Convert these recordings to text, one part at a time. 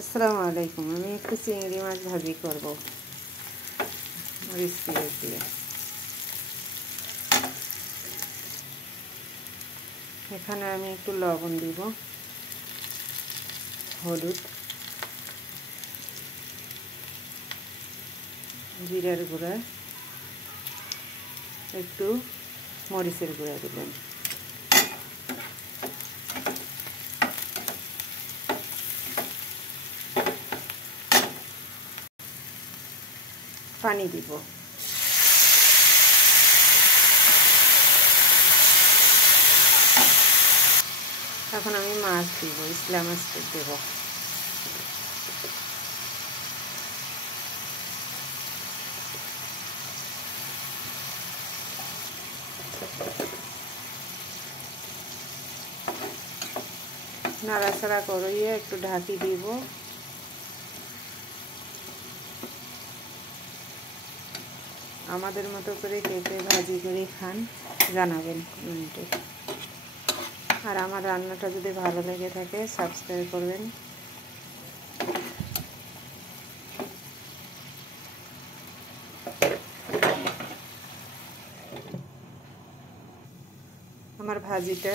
আসসালামু আলাইকুম। আমি একটু চিংড়ি মাছ ভাজি করব মরিচ পেঁয়াজ দিয়ে। এখানে আমি একটু লবণ দিব, হলুদ, জিরার গুঁড়া, একটু মরিচের গুঁড়া দিলাম। পানি দিব। এখন আমি মাছ দিব, ইসলা মাছ দেব। নাড়াচাড়া করিয়ে একটু ঢাকি দিব। আমাদের মতো করে কেটে ভাজি করে খান, জানাবেন কমেন্টে। আর আমার রান্নাটা যদি ভালো লেগে থাকে সাবস্ক্রাইব করবেন। আমার ভাজিটা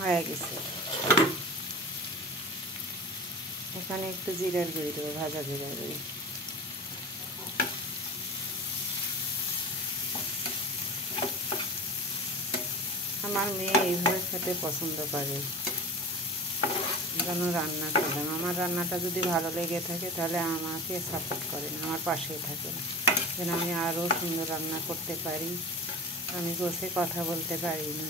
হয়ে গেছে। এখানে একটু জিরার গুঁড়ি দেবো, ভাজা জিরার গুঁড়ি। আমার মেয়ে এইভাবে খেতে পছন্দ করে, যেন রান্না করলাম। আমার রান্নাটা যদি ভালো লেগে থাকে তাহলে আমাকে সাপোর্ট করেন, আমার পাশেই থাকেন, যেন আমি আরও সুন্দর রান্না করতে পারি। আমি বসে কথা বলতে পারি না।